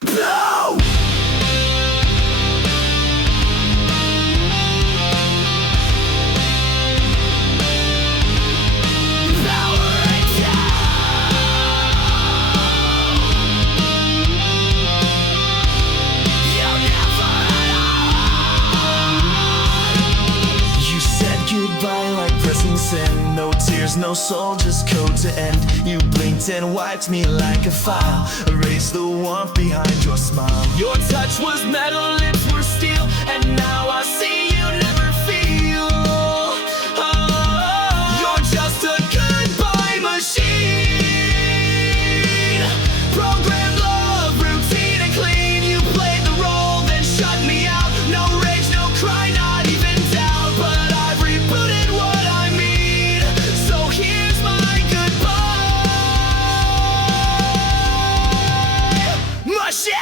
No! Goodbye like pressing send. No tears, no soul, just code to end. You blinked and wiped me like a file. Erased the warmth behind your smile. Your touch was metal, lips were steel, and now I see you never feel. Oh, you're just a goodbye machine. Programmed love, routine and clean. You played the role, then shut me out. No rage, no cry, not even doubt. But I've rebooted what I mean. So here's my goodbye machine.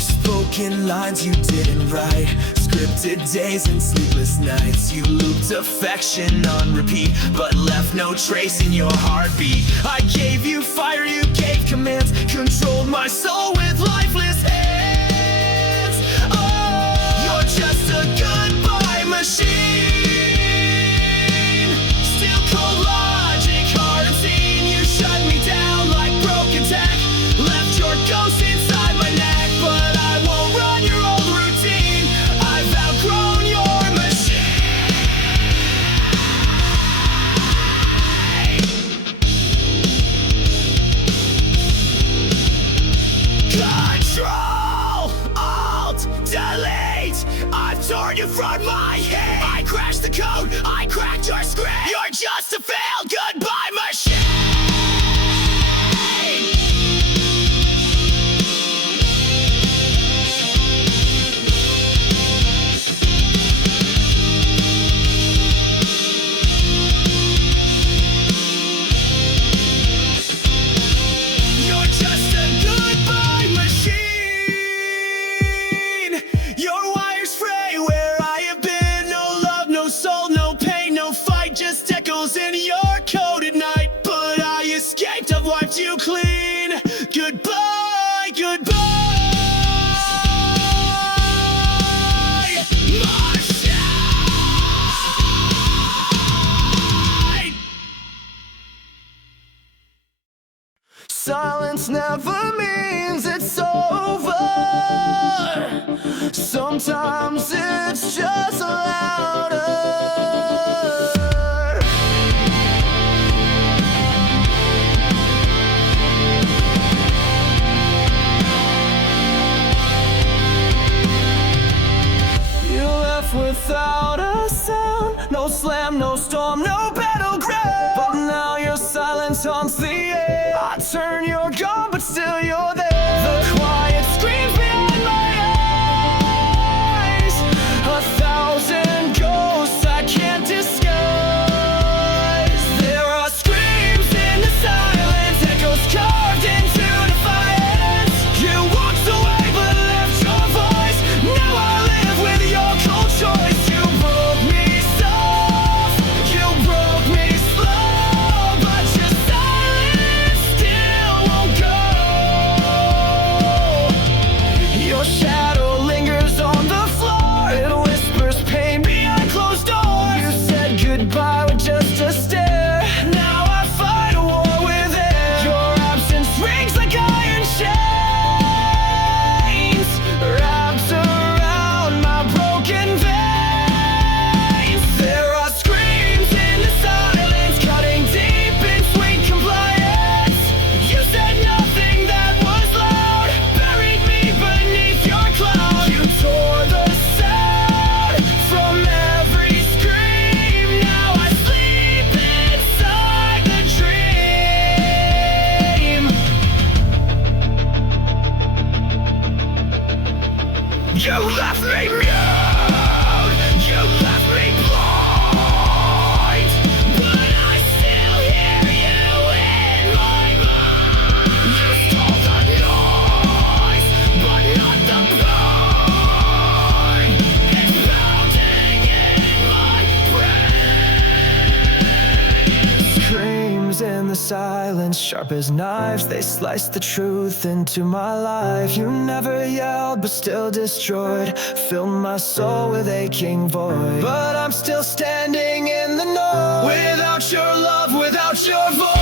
Spoken lines you didn't write, scripted days and sleepless nights. You looped affection on repeat, but left no trace in your heartbeat. I gave you fire, you gave commands, controlled my soul with lifeless hands. Oh, you're just a goodbye machine. Still cold logic, hard and seen. You shut me down like broken tech, left your ghost inside my neck. But I won't run your old routine. I've outgrown your machine. Control, Alt, Delete. I've torn you from my head. I crashed the code, I cracked your screen. You're just a failed goodbye machine. Just echoes in your code at night. But I escaped, I've wiped you clean. Goodbye, goodbye machine. Silence never means it's over. Sometimes it's just louder. Without a sound, no slam, no storm, no battleground. But now your silence haunts the air. I turn, you're gone, but still you're there. The quiet screams behind my eyes. 1,000 ghosts I can't disguise. There are screams in the silence, echoes carved into defiance. You walked away but left your voice. Now I live with your cold choice. You broke me soft, you broke me slow, but your silence still won't go. silence, sharp as knives, they sliced the truth into my life. You never yelled, but still destroyed, filled my soul with aching void. But I'm still standing in the noise, without your love, without your voice.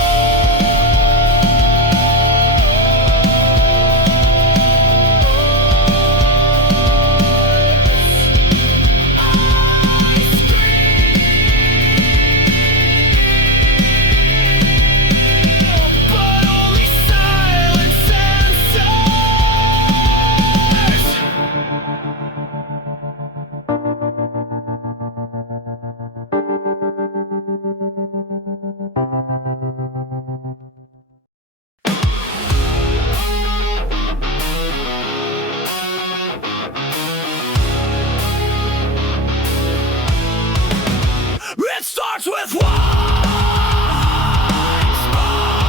It starts with one spark,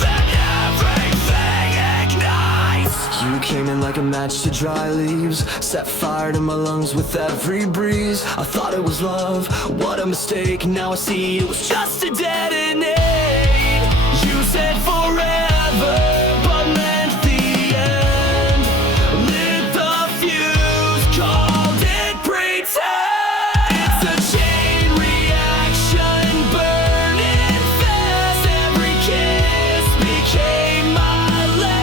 then everything ignites. You came in like a match to dry leaves, set fire to my lungs with every breeze. I thought it was love, what a mistake. Now I see it was just a detonate. You said forever, but meant the end. Lit the fuse, called it pretend. It's a chain reaction, burning fast. Every kiss became my last.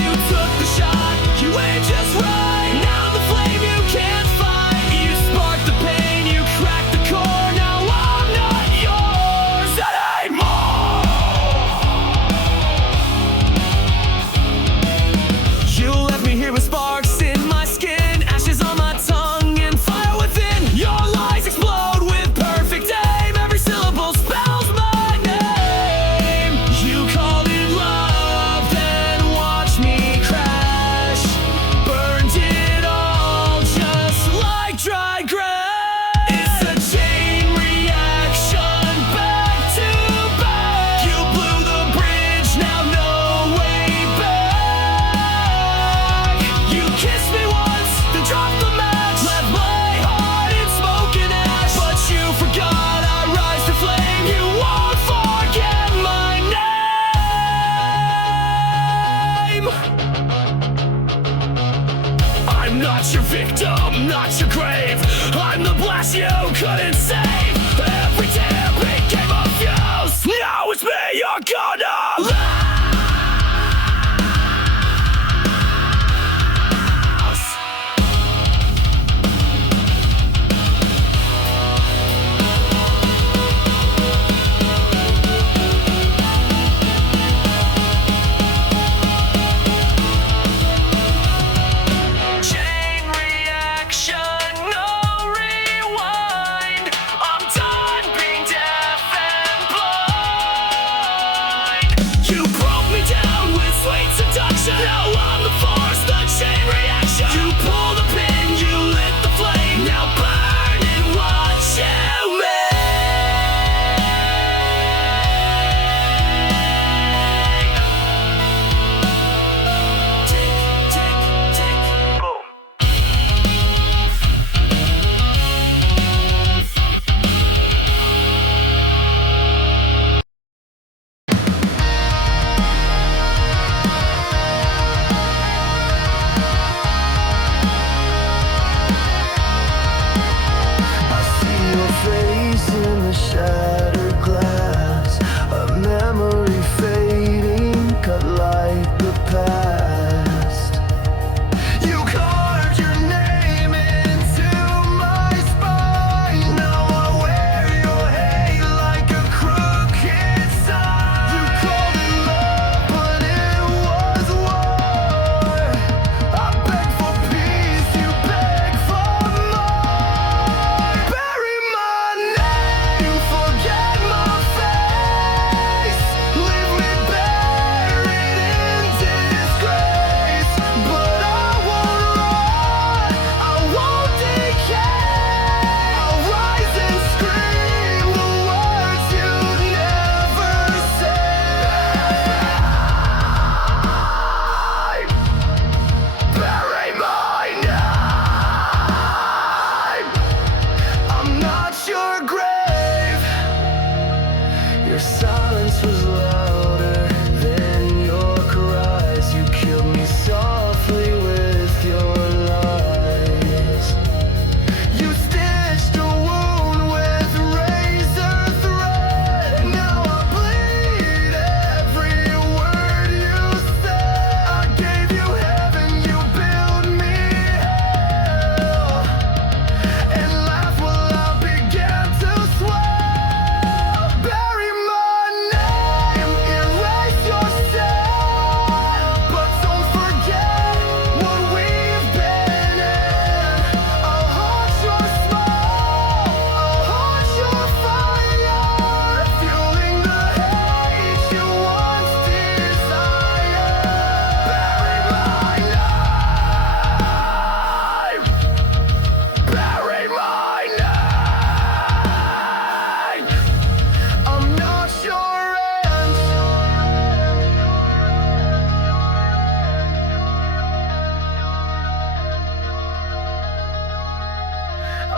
You took the shot, you aimed just right. Now the flame you can't fight. You sparked the pain, you cracked the core. Now I'm not yours anymore. You left me here with sparks in my skin, ashes on my tongue, and fire within. Your lies explode with perfect aim. Every syllable spells my name. You called it love, then watched me crash. Burned it all just like dry grass. It's a chain reaction, back to back. You blew the bridge, now no way back. You kissed me once, then dropped the match. Left my heart in smoke and ash. But you forgot I rise to flame. You won't forget my name. I'm not your victim, not your grave. I'm the blast you couldn't save. Every tear became a fuse. Now it's me you're gonna lose. Chain reaction, no rewind. I'm done being deaf and blind. You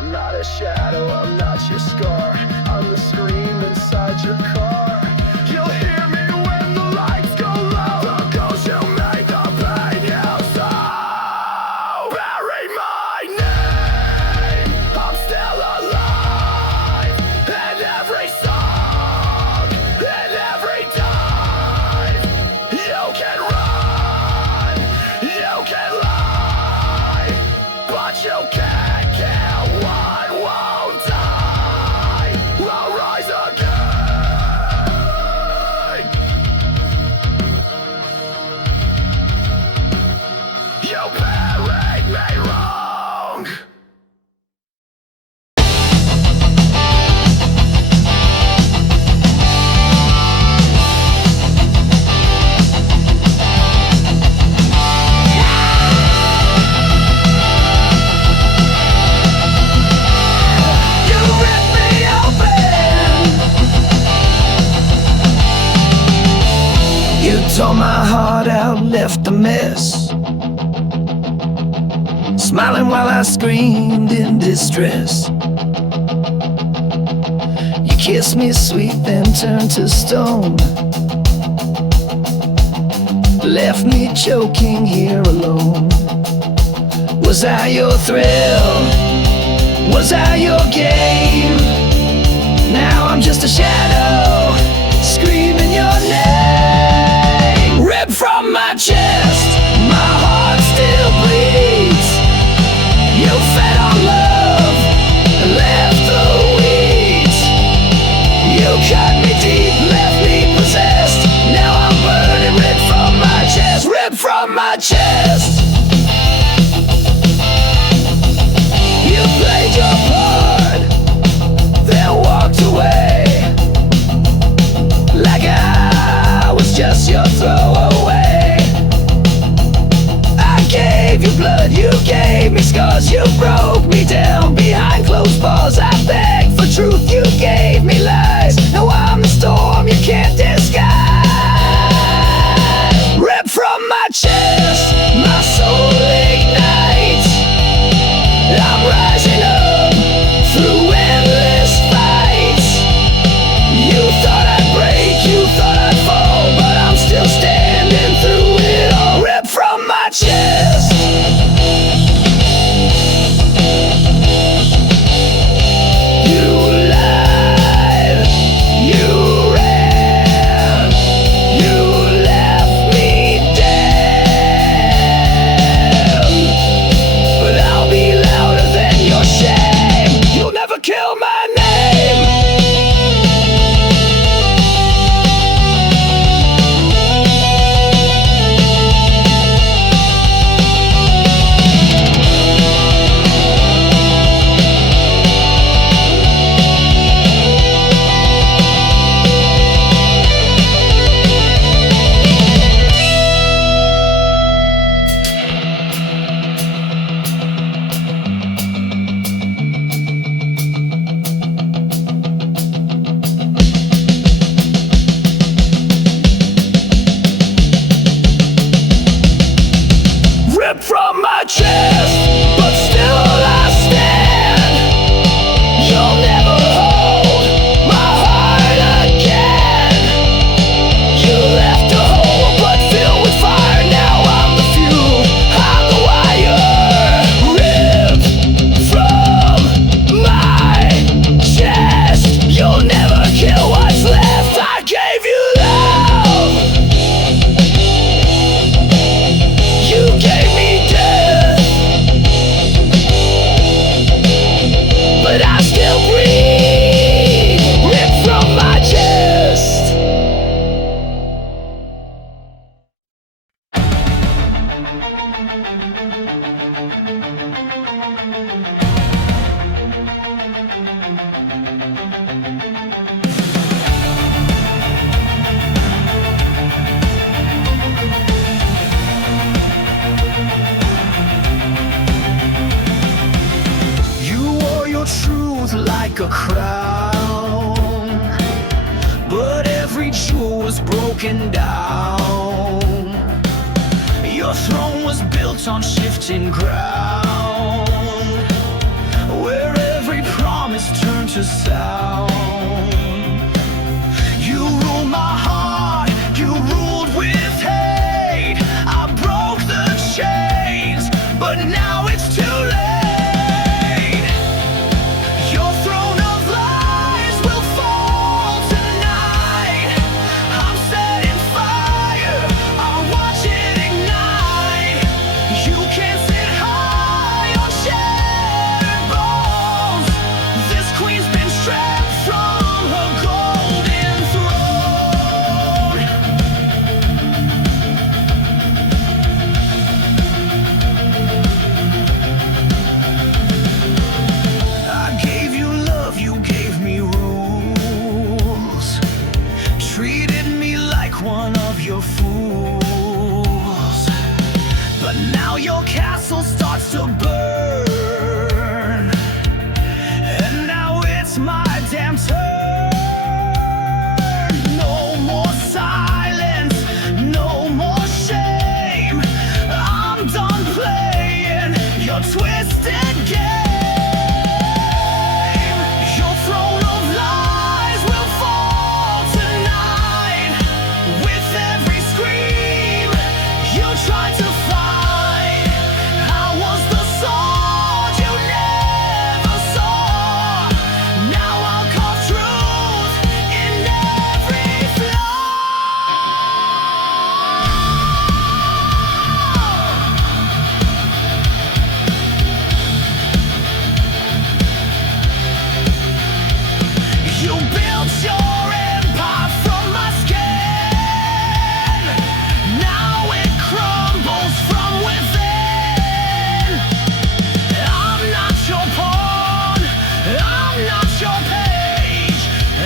I'm not a shadow, I'm not your scar. I'm the scream inside your car. You'll hear me when the lights go low. The ghost you make the pain you sow. Bury my name, I'm still alive. In every song, in every dive. You can run, you can lie, but you can't kill what won't die. I'll rise again. You buried me wrong. You ripped me open. You tore my heart out, left a mess. Smiling while I screamed in distress. You kissed me sweet, then turned to stone. Left me choking here alone. Was I your thrill? Was I your game? Now I'm just a shadow, screaming your name. Ripped from my chest, my heart still bleeds. You fed on love and left the weeds. You cut me deep, left me possessed. Now I'm burning, ripped from my chest, ripped from my chest. You played your part, then walked away, like I was just your throwaway. I gave you blood, you gave me scars. You broke me down behind closed bars. I begged for truth, you gave me lies. Now I'm the storm you can't disguise. Ripped from my chest, my soul ignites. I'm rising up through endless fights. You thought I'd break, you thought I'd fall, but I'm still standing through it all. Ripped from my chest. You lied, you ran, you left me dead. But I'll be louder than your shame. You'll never kill my name. Ripped from my chest, but still I stand. You'll never hold my heart again. You left a hole, but filled with fire. Now I'm the fuel, I'm the wire. Ripped from my chest. You'll never kill what's left. I gave you love. You gave me death, but I still breathe. Ripped from my chest. You wore your truth like a crown, but every jewel was broken down. Your throne was built on shifting ground, where to sound. You ruled my heart, you ruled with hate. I broke the chains, but now it's too late. Your throne of lies will fall tonight. I'm setting fire, I'll watch it ignite. You can't sit high on shattered bones. This queen's been stripped from her golden throne. I gave you love, you gave me rules. Treated me like one of your fools. But now your castle starts to burn, and now it's my damn turn. No more silence, no more shame. I'm done playing your twisted game. Your throne of lies will fall tonight. With every scream you tried to fight, I was the sword you never saw. Now I'll carve truth in every flaw. You built your empire from my skin. Now it crumbles from within. I'm not your pawn, I'm not your page.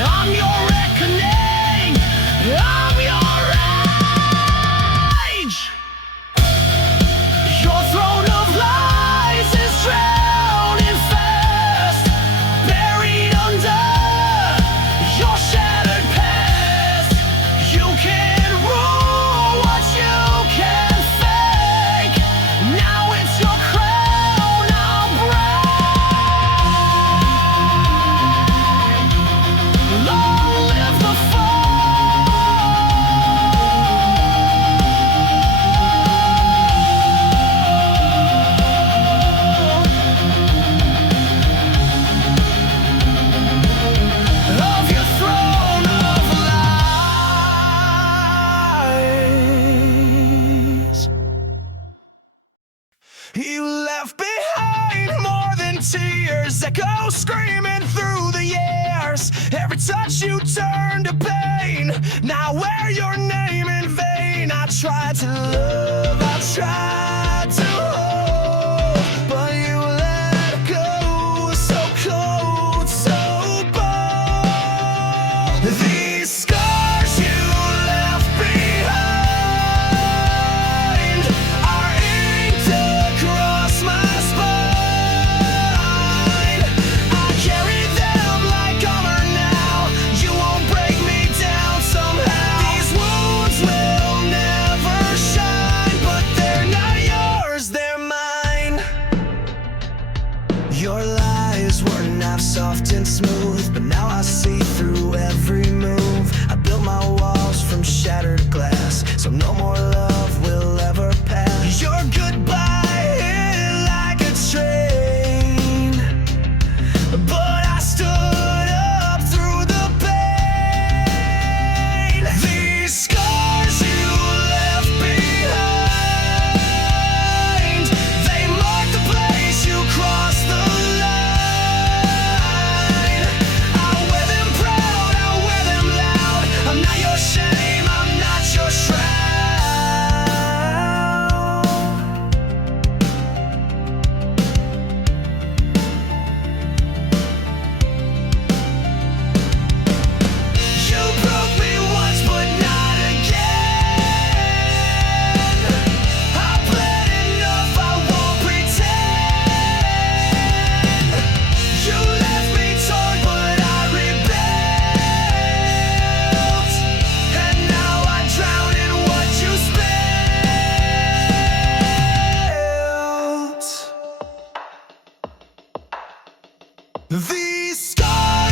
I'm your reckoning, I'm your rage. Your throne of lies is drowning fast, buried under your shattered past. You can rule what you can fake. Now it's your crown I'll break. Long live the of your throne of lies. You left behind more than tears, echo screaming through the years. Every touch you turned to pain. Now wear your name in vain. I tried to love, I tried to hold, but you let go. So cold, so bold. These scars you left behind are inked across my spine. I carry them like armor now. You won't break me down somehow. These wounds will never shine, but they're not yours, they're mine. Your lies were not soft and smooth, but now I see through every move. I built my walls from shattered glass, so no more love will ever pass. Your goodbye hit like a train, but I stood up through the pain. These scars you left behind, they mark the place you crossed the line. I wear them proud, I wear them loud. I'm not your shame, I'm not your shroud. You broke me once, but not again. I bled enough, I won't pretend. You left me torn, but I rebuilt. And now I drown in what you spilled. These scars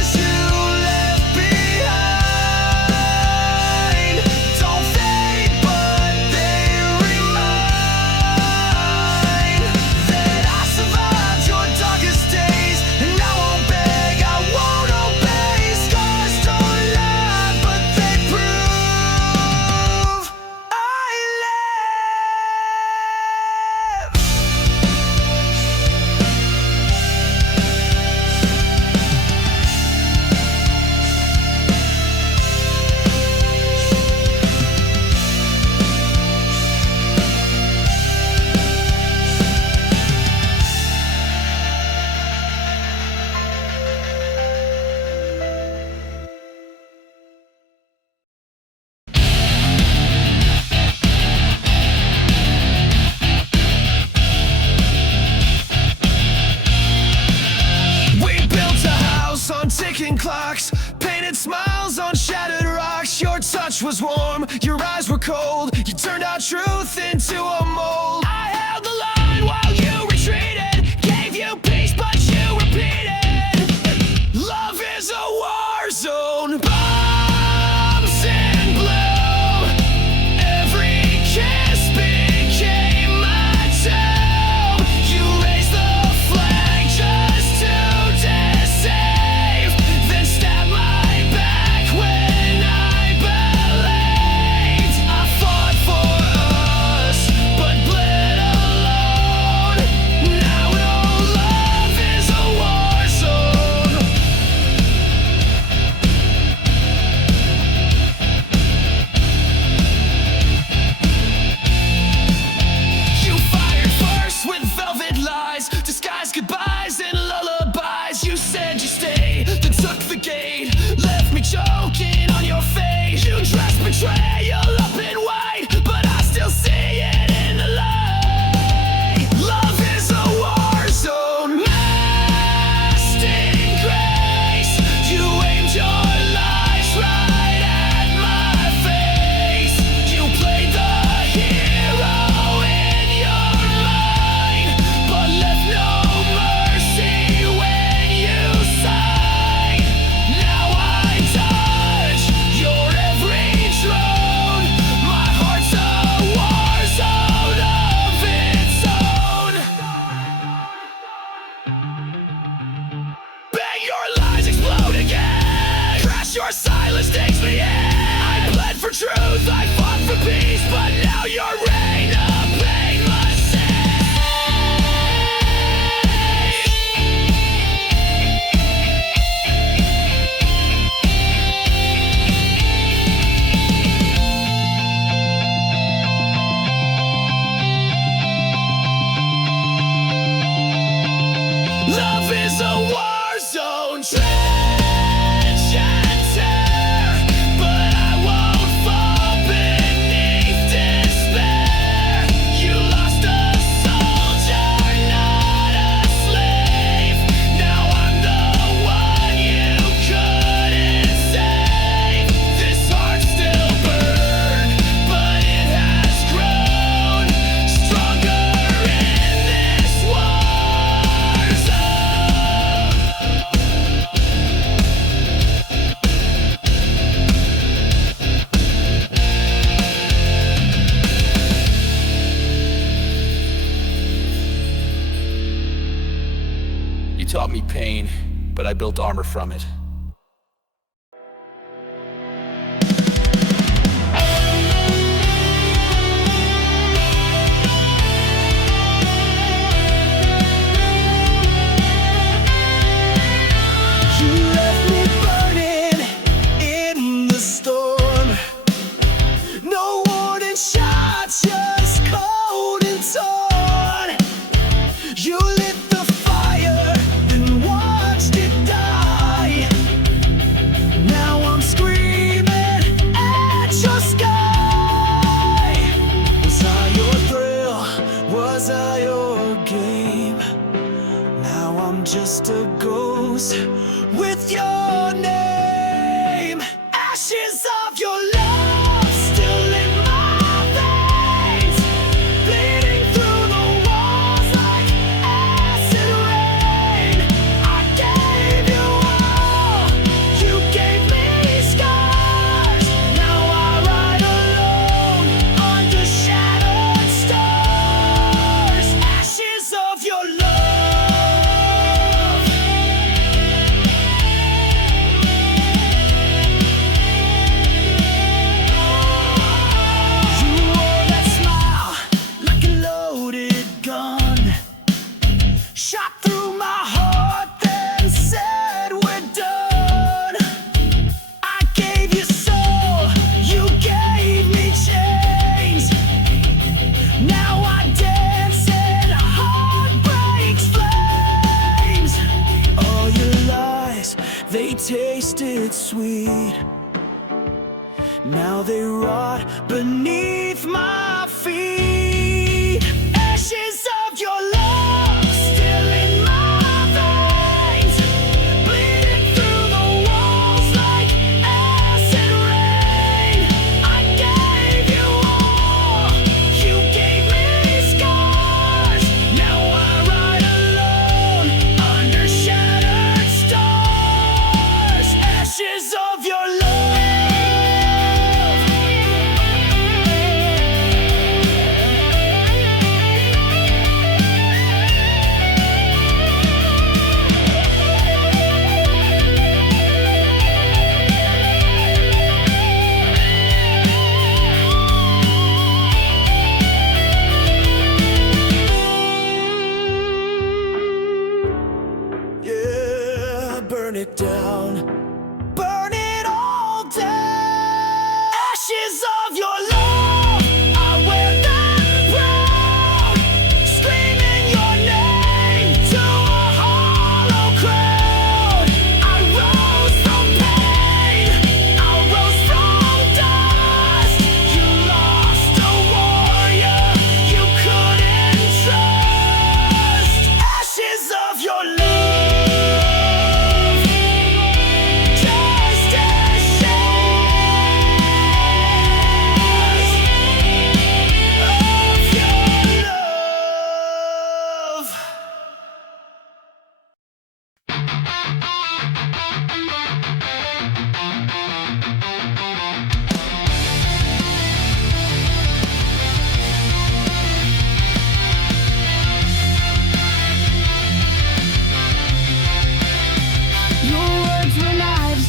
cold. You turned our truth into a mold. I held the line while you retreated, gave you peace but you repeated. Love is a war zone. Bombs in blue. Every kiss became my tomb. You raised the flag just to deceive, then stabbed my back when I believed. I fought for us, but bled alone. Now no love is a war zone. You fired first with velvet lies, disguised goodbyes and lullabies. You said you stay, then took the gate, left me choking on your face. You dressed betrayal up in white, but I still see it in the light. Love is a war zone, masked in grace. You aimed your lies right at my face. You played the hero in your mind, but left no mercy when you sighed. Now I touch your every drone. My heart's a war zone of its own. Bang, your lies explode again. Crash, your silence takes me in. I bled for truth, I fought for peace, but now your reign of pain must Love is a war zone, trench and tear, but I won't fall beneath despair. You lost a soldier, not a slave. Now I'm the one you couldn't save. This heart still burns, but it has grown stronger in this war zone. You taught me pain, but I built armor from it. You left me burning in the storm. No warning shots, just cold and torn. You lit the fire, then watched it die. Now I'm screaming at your sky. Was I your thrill? Was I your game? Now I'm just a ghost with your name. Ashes of your love still in my veins, bleeding through the walls like acid rain. I gave you all, you gave me scars. Now I ride alone under shattered stars. Ashes of your love. You wore that smile like a loaded gun, shot through my heart, then said we're done. I gave you soul, you gave me chains. Now I dance in heartbreak's flames. All your lies, they tasted sweet. Now they rot beneath my feet. Ashes of your love still in my veins, bleeding through the walls like acid rain. I gave you it down. Burn it all down. Ashes of your love, I wear them proud. Screaming your name to a hollow crowd. I rose from pain, I rose from dust. You lost a warrior you couldn't trust. Ashes of your love.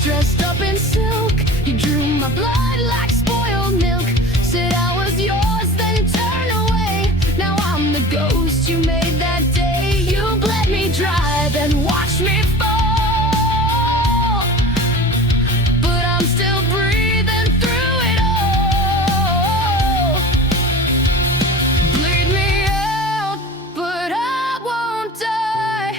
Dressed up in silk, you drew my blood like spoiled milk. Said I was yours, then turned away. Now I'm the ghost you made that day. You bled me dry, then watched me fall. But I'm still breathing through it all. Bleed me out, but I won't die.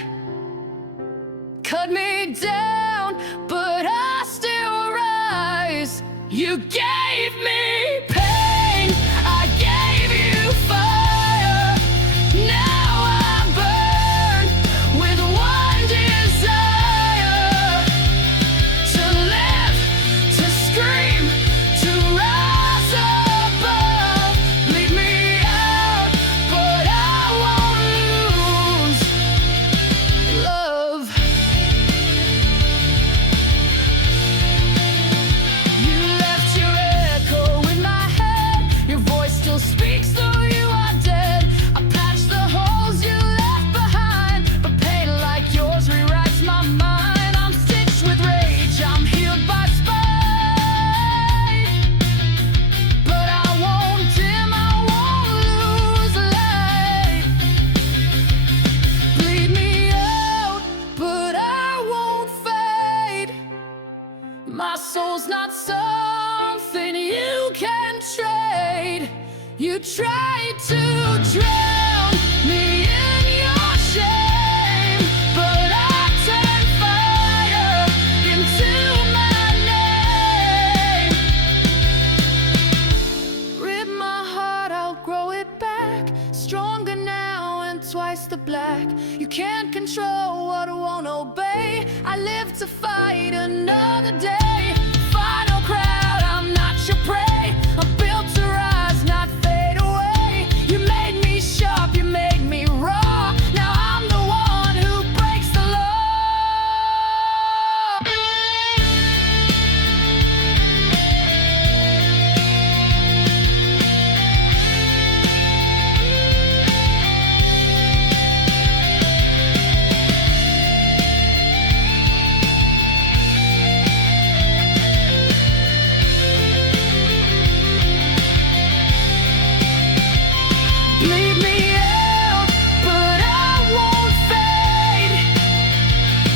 Cut me down, but I still rise. You gave me pain, I gave you fire. Now I burn with one desire: to live, to scream, to rise above. Bleed me out, but I won't lose love. You left your echo in my head. Your voice still speaks though you are dead. I patched the holes you left behind, but pain like yours rewrites my mind. I'm stitched with rage, I'm healed by spite. But I won't dim, I won't lose light. Bleed me out, but I won't fade. My soul's not something you can trade. You tried to drown me in your shame, but I turned fire into my name. Rip my heart, I'll grow it back. Stronger now and twice the black. You can't control what won't obey. I live to fight another day. Final crowd, I'm not your prey. I'm built to rise, not fade away. You made me sharp, you made me raw. Now I'm the one who breaks the law. Bleed me out, but I won't fade.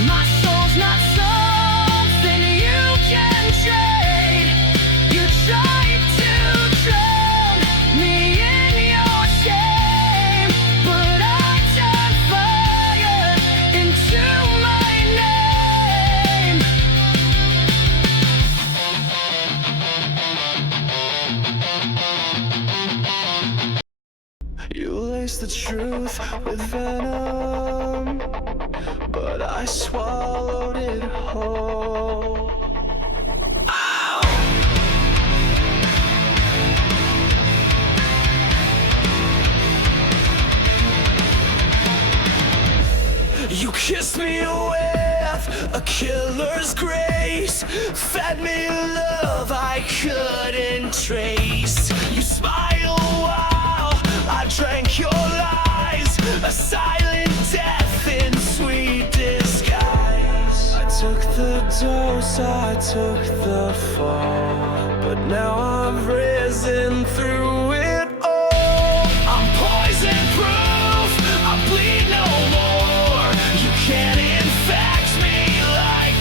My soul's not something you can trade. You tried to drown me in your shame, but I turned fire into my name. You laced the truth with venom, but I swallowed it whole. You kissed me with a killer's grace, fed me love I couldn't trace. You smiled while I drank your lies, a silent death in sweet disguise. I took the dose, I took the fall, but now I've risen through it all. I'm poison proof, I bleed no more. You can't infect me like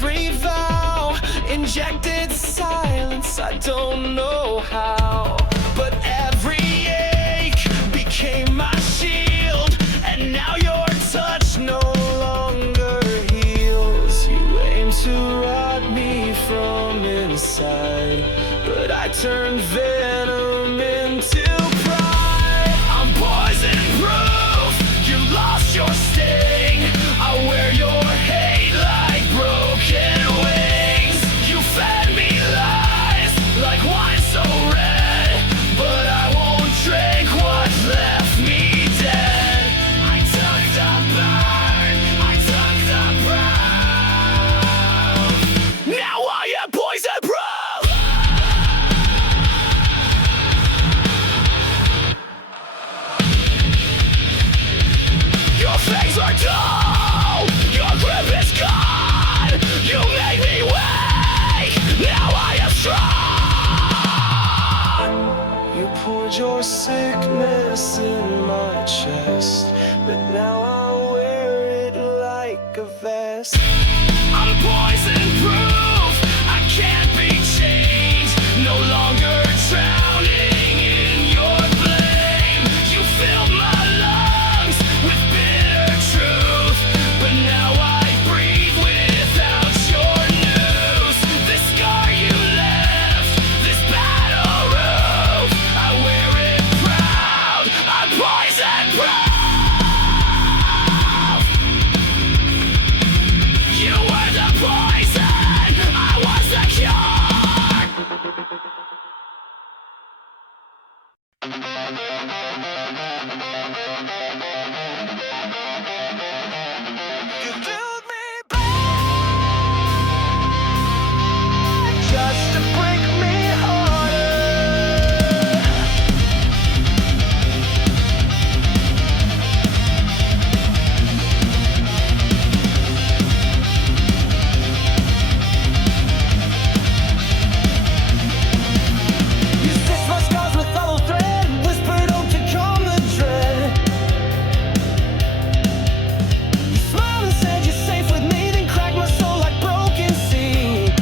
every vow, injected silence, I don't know how. But every ache became my shield, and now your touch no longer heals. You aim to rot me from inside, but I turned venom into pride. I'm poison proof, you lost your sting. I wear your hate like broken wings. You fed me lies like wine so red, but I won't drink what's left me dead. I took the burn, I took the proof. Now I am poison proof. Your fangs are dull, your grip is gone. You made me weak, now I am strong. You poured your sickness in my chest, but now I wear it like a vest. I'm poison proof, I can't be changed. No longer drowning in your blame. You filled my lungs with bitter truth, but now I breathe without your news. This scar you left, this battle roof, I wear it proud. I'm poison proof. You were the poison, I was the cure. You built me back just to break me harder. You stitched my scars with hollow thread, whispered hope to calm the dread. You smiled and said you're safe with me, then cracked my soul like broken seed.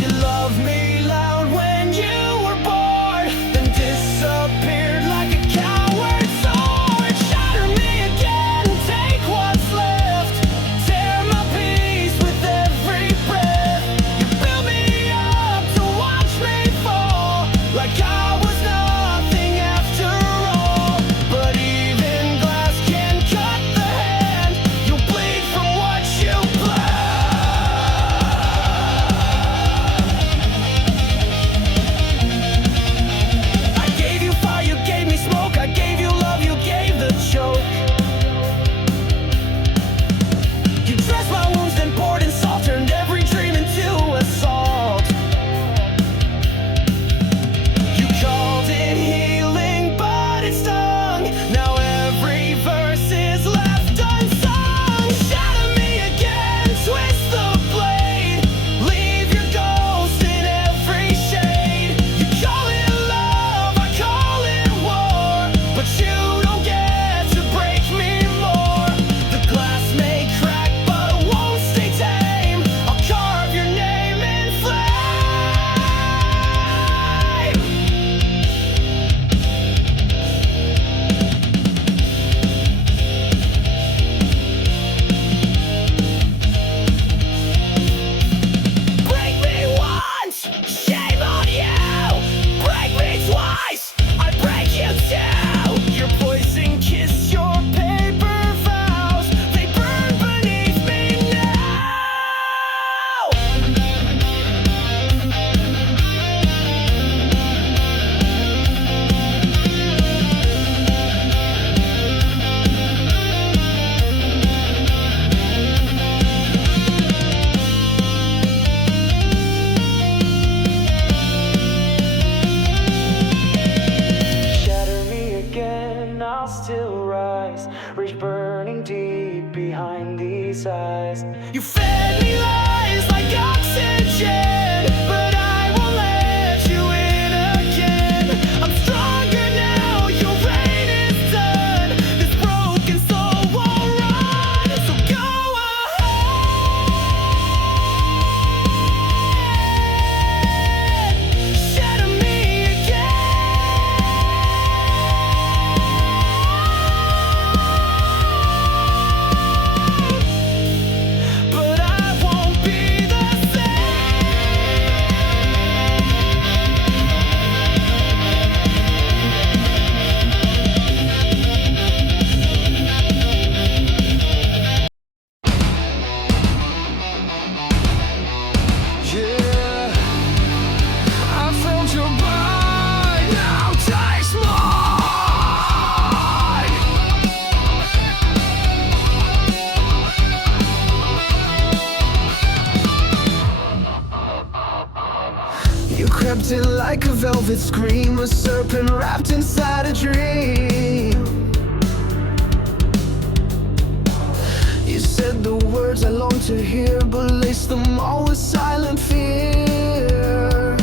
You loved me loud when you were born, then disappeared like a coward sword. Shatter me again, take what's left, tear my peace with every breath. You built me up to watch me fall, like I was nothing after all. But even glass can cut the hand, you'll bleed from what you I gave you fire, you gave me smoke. I gave you love, you gave the choke. You dressed my wounds, then poured in salt, turned every dream into assault. You called it healing, but it stung. Now every verse is left unsung. Shatter me again, twist the blade, leave your ghost in every shade. You call it love, I call it war, but you don't get to break me more. The glass may crack, but it won't stay tame. I'll carve your name in flame. Break me once, shame on you. Break me twice, I break you too. Your poison kiss, your paper vows, they burn beneath me now. Shatter me again, I'll still rise, reach burning deep behind these eyes. You fed me lies like oxygen, but I won't let you in again. I'm stronger now, your reign is done. This broken soul won't run, so go ahead. like a velvet scream, a serpent wrapped inside a dream. You said the words I long to hear, but laced them all with silent fear.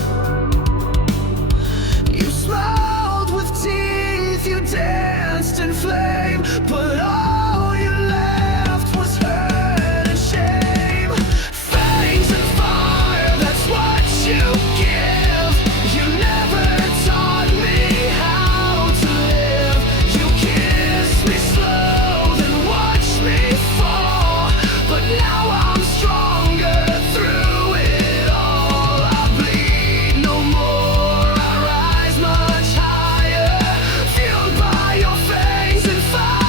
You smiled with teeth, you danced in flame, but all you left was hurt and shame. Fangs and fire, that's what you give. You never taught me how to live. You kissed me slow, then watched me fall, but now I'm stronger through it all. I bleed no more, I rise much higher, fueled by your fangs and fire.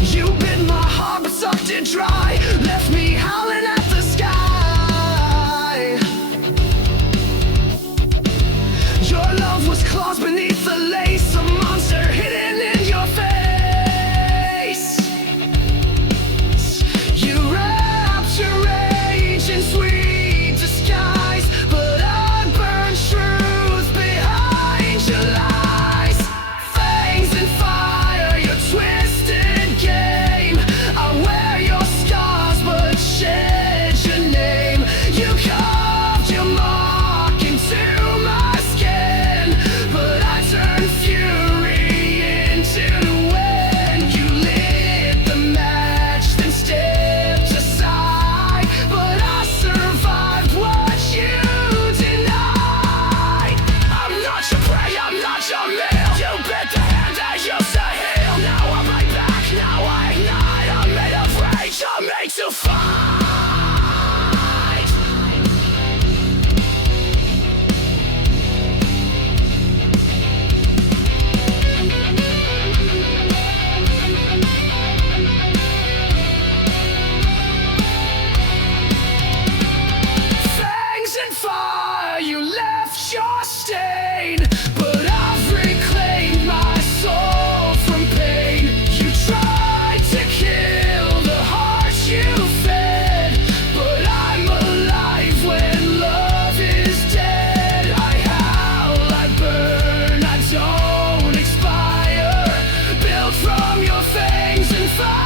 You bit my heart but sucked it dry, left me howling at the sky. Your love was claws beneath the lace, a monster hidden in your face. You wrapped your rage in sweet disguise, but I burned truth behind your lies. Fangs and fire, your twisted game. I wear your scars but shed your name. You carved your mark into my skin, but I turned fury into the wind. You lit the match, then stepped aside, but I survived what you denied. I'm not your prey, I'm not your meal. You bit the hand that used to heal. Now I'm right back, now I ignite. I'm made of rage, I'm made to fight. Fangs and fire, you left your stain, but I've reclaimed my soul from pain. You tried to kill the heart you fed, but I'm alive when love is dead. I howl, I burn, I don't expire, built from your fangs and fire.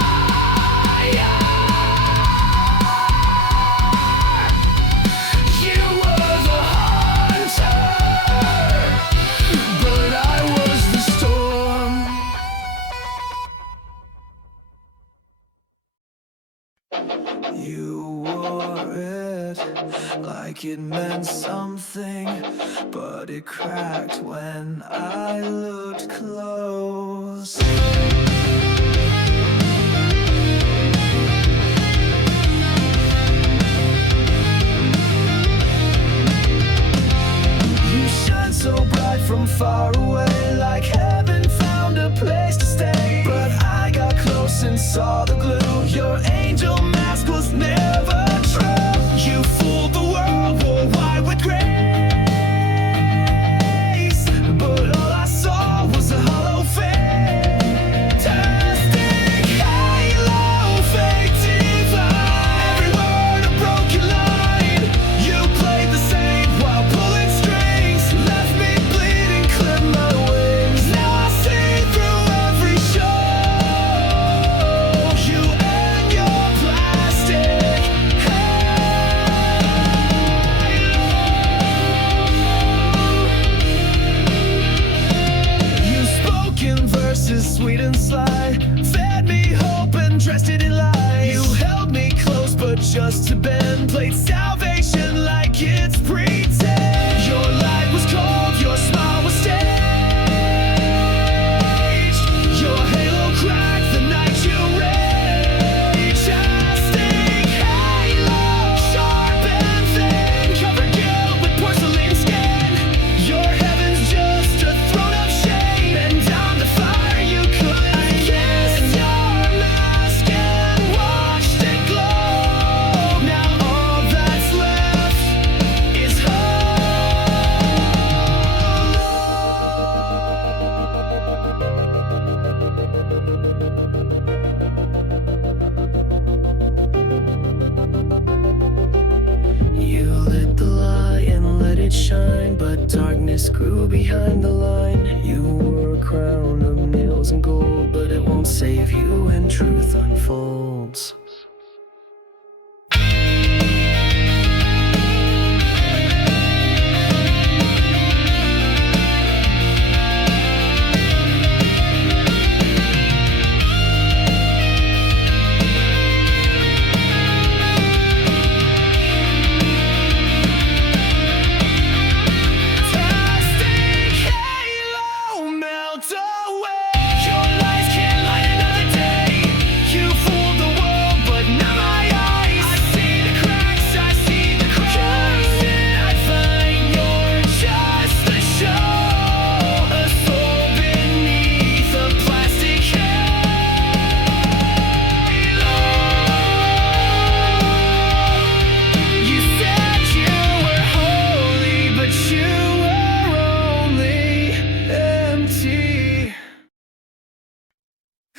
You were the hunter, but I was the storm. You wore it like it meant something, but it cracked when I looked close. You shine so bright from far away, like heaven found a place to stay. But I got close and saw the glue. Your angel mask was never true. You fooled the world, wore white with grace, but all I saw was a hollow fantastic halo, fake diva. Every word a broken line. You played the same while pulling strings, left me bleeding, clipped my wings. Now I see through every show. You and your plastic halo. You spoke in verses sweet and sly, fed me hope and dressed it in lies. You held me close but just to bend, played salvation like it's pretend. Your light was cold, your smile was staged. Your halo cracked the night you raged. Fantastic halo, sharp and thin, covered guilt with porcelain skin. Your heaven's just a throne of shame, and down the fire you couldn't kiss. Your mask and watched it glow. Now all that's left is Darkness grew behind the line. You wore a crown of nails and gold, but it won't save you when truth unfolds.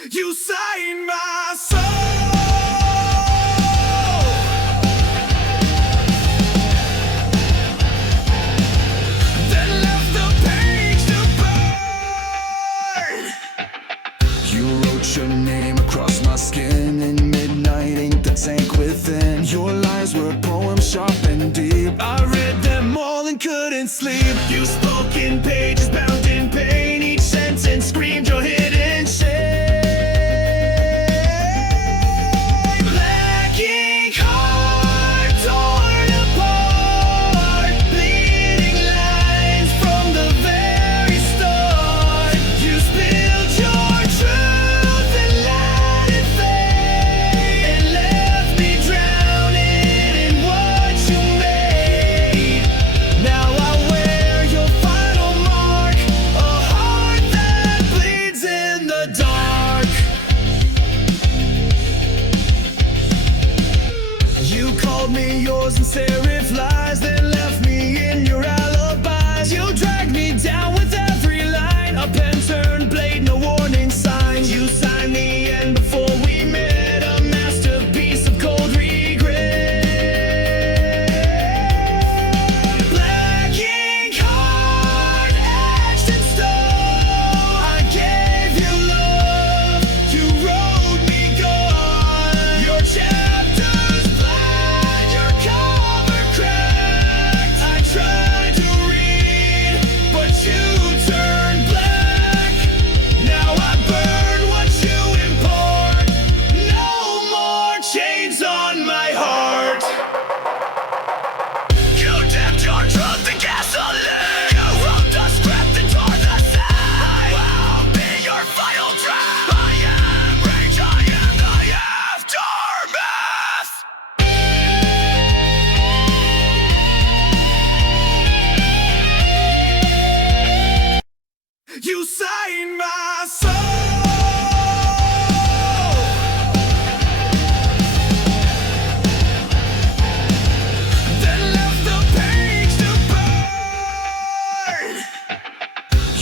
You sang my soul, then left the page to burn. You wrote your name across my skin in midnight ink that sank within. Your lines were poems sharp and deep. I read them all and couldn't sleep. You spoke in pages bound in pain. Each sentence screamed your hidden shame. And serif lies, then left me in your alibis. You dragged me down with every line. A pen turned blade, no warning signs. You signed the end before we met, a masterpiece of cold regret. Black ink, hard etched in stone. I gave you love, you wrote me gone. Your chapters flat, your cover cracked. I tried to read, but you turned black. Now I burn what you import. No more chains on my heart. You dipped your truth in gasoline. You wrote the script and tore the side. I'll be your final draft. I am rage, I am the aftermath. You signed my soul, then left the page to burn.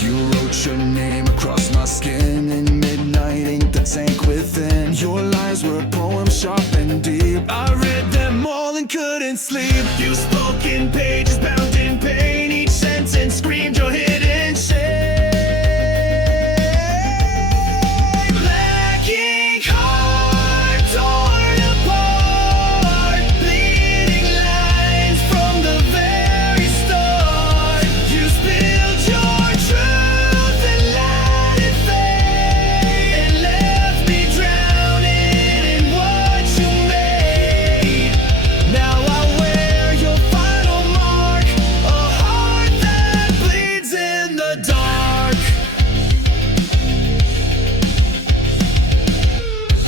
You wrote your name across my skin in midnight ink that sank within. Your lines were poems sharp and deep. I read them all and couldn't sleep. You spoke in pages bound in pain. Each sentence screamed your hidden shame. Black ink, heart torn apart. Bleeding lines from the very start. You spilled your truth and let it fade, and left me drowning in what you made. Now I wear your final mark, a heart that bleeds in the dark.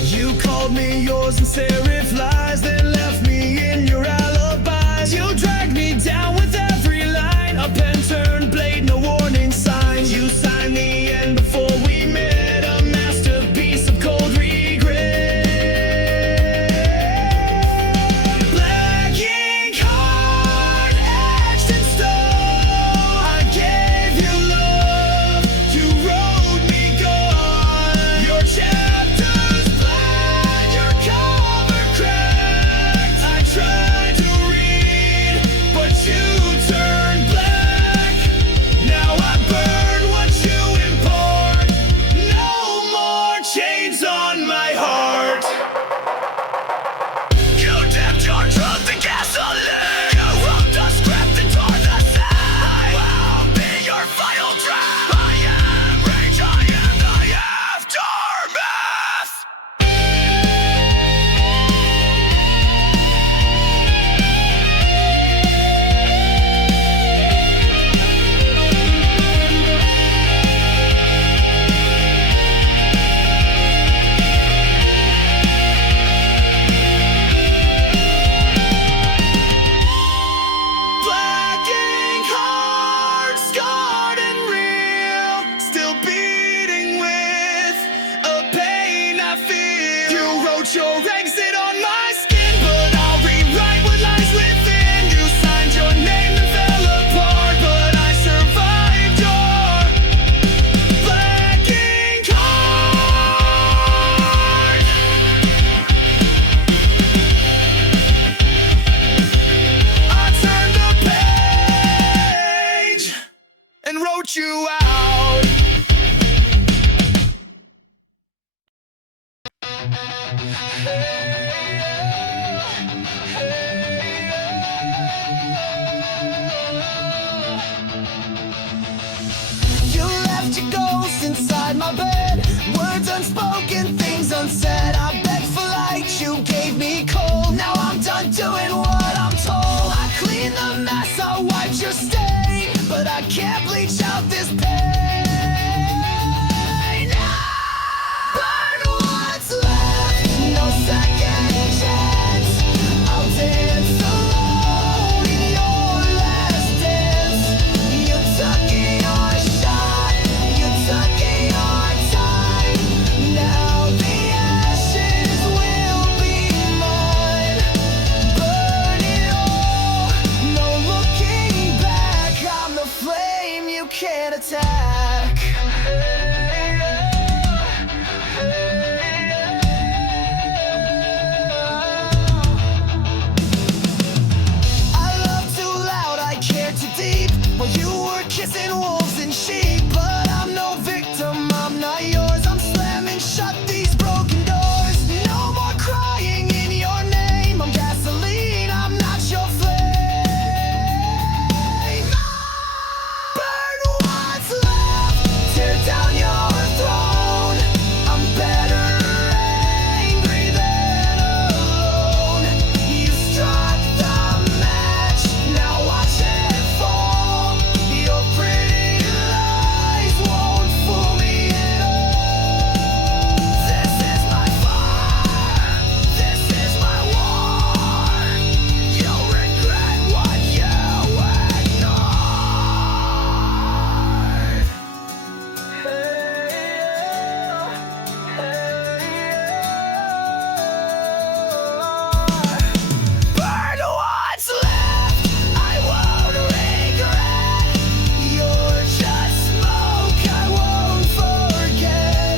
You called me yours and serif lies, then left me in your alibis. You dragged me down with every line. A pen turned blade, no warning signs. You signed the end before we met, a masterpiece of cold regret. Black ink, hard etched in stone. I gave you love, you wrote me gone. Your chapters flat, your cover cracked. You left your ghost inside my bed. Words unspoken, things unsaid. I begged for light, you gave me cold. Now I'm done doing what I'm told. I cleaned the mess, I wiped your stain, but I can't bleach out this pain. Burn what's left, no second chance. I'll dance alone in your last dance. You took your shot, you took your time. Now the ashes will be mine. Burn it all, no looking back. I'm the flame you can't attack. I love too loud, I care too deep. While you were kissing wolves and sheep. But I'm no victim, I'm not yours. I'm slamming shut these broken doors. No more crying in your name. I'm gasoline, I'm not your flame. Burn what's left, tear down your throne. I'm better angry than alone. You struck the match, now watch it fall. Your pretty lies won't fool me at all. This is my fire, this is my war. You'll regret what you ignored. Burn what's left, I won't regret. You're just smoke, I won't forget.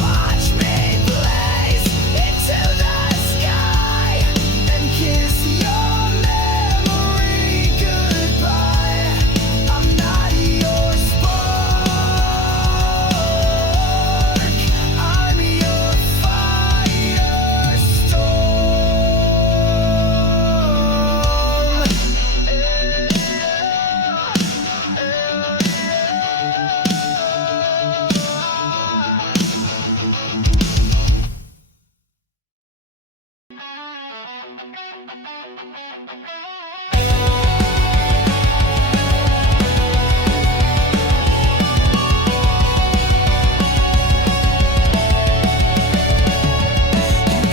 Watch me blaze into the sky and kiss your memory goodbye. I'm not your spark, I'm your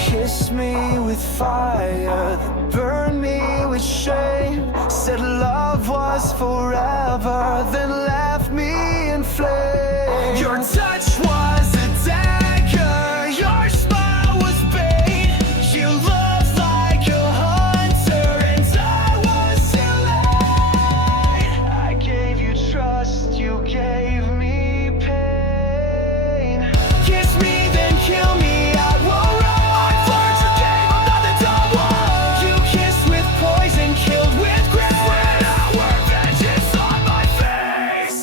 Kiss me with fire, burn me with shame. Said love was forever, then left me in flames. Your touch was a dagger, your smile was bait. You looked like a hunter, and I was too late. I gave you trust, you gave me pain. Kiss me, then kill me, I won't run. I've learned your game, I'm not the dumb one. You kissed with poison, killed with grace. When I work vengeance on my face.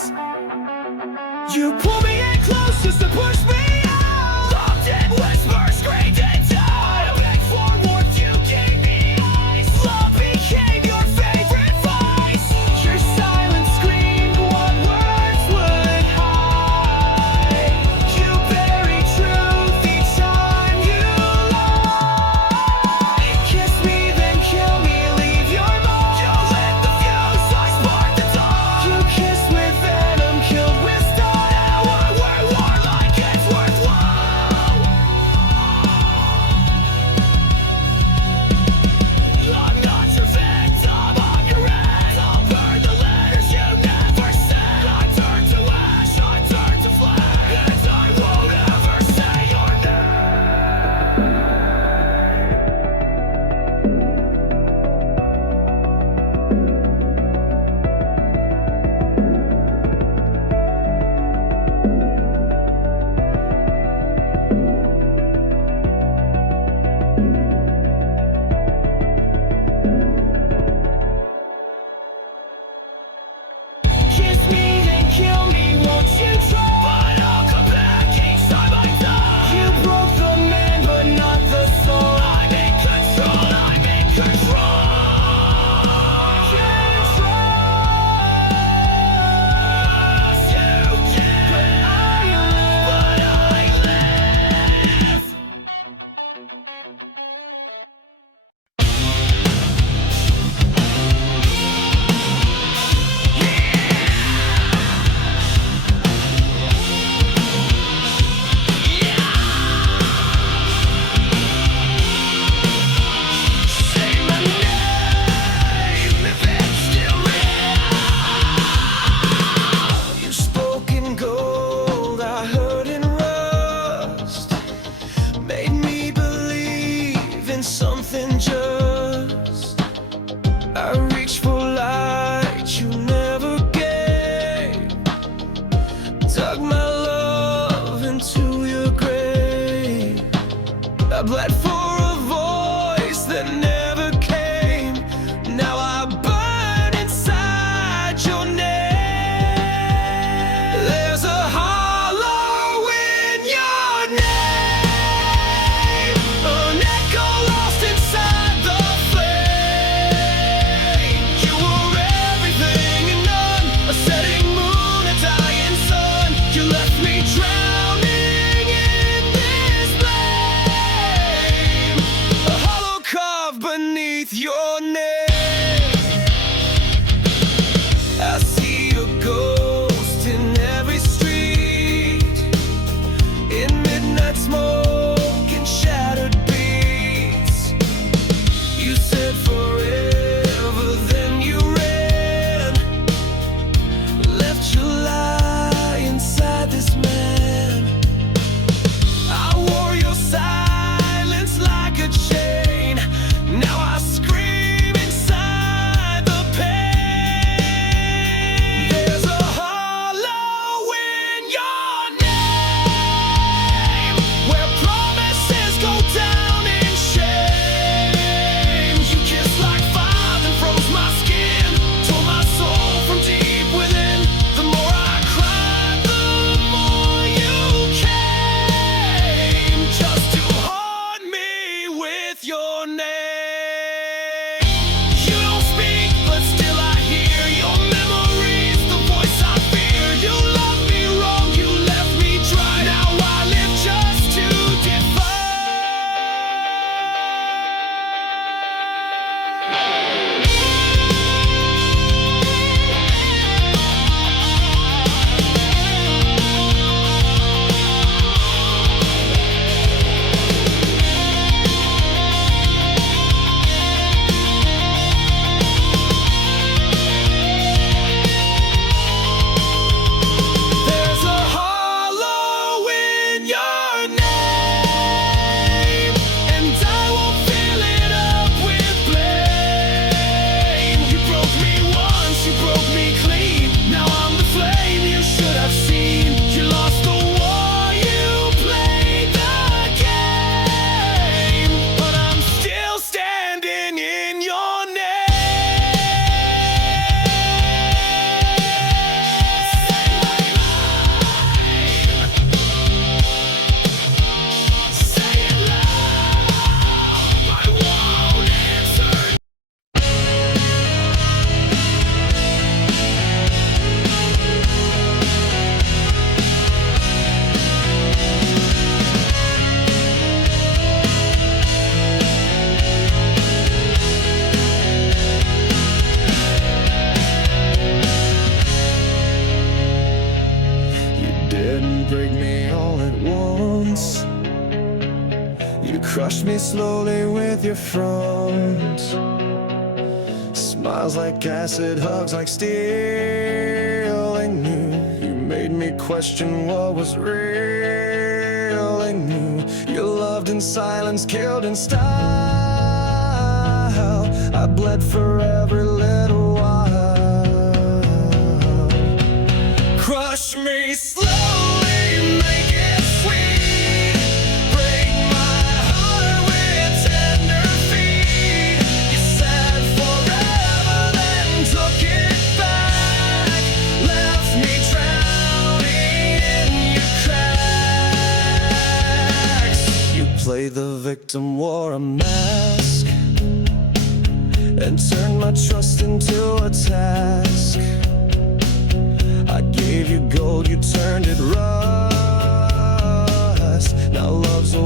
I bled for a voice that never came. Now I burn inside your name. There's a hollow in your name, an echo lost inside the flame. You were everything and none, a setting moon, a dying sun. You left me drowning in this flame, a hollow carved beneath your name. I see a ghost in every street, in midnight smoke and shattered beats. You said forever, then you ran, left your lie inside this man. I wore your silence like a chain. Now I scream inside the pain. There's a hollow in your name, where promises go down in shame. You kissed like fire and froze my skin, tore my soul from deep within. The more I cried, the more you came, just to haunt me with your name. You don't speak, but still I hear your memories, the voice I fear. You loved me wrong, you left me dry. Now I live just to defy. There's a hollow in your name, and I won't fill it up with blame. You broke me once, you broke me clean. Now I'm the flame you should have seen. You lost the war, you played the game, but I'm still standing in your name. Say it loud, I won't answer. You didn't break me all at once. You crushed me slowly with your front. Smiles like acid, hugs like steel. I knew you made me question what was real. I knew you loved in silence, killed in style. I bled for every little while. Crush me slowly, make it sweet. Break my heart with tender feet. You said forever, then took it back. Left me drowning in your cracks. You played the victim, wore a mask, and turned my trust into a task. I gave you gold, you turned it rust. Now love's a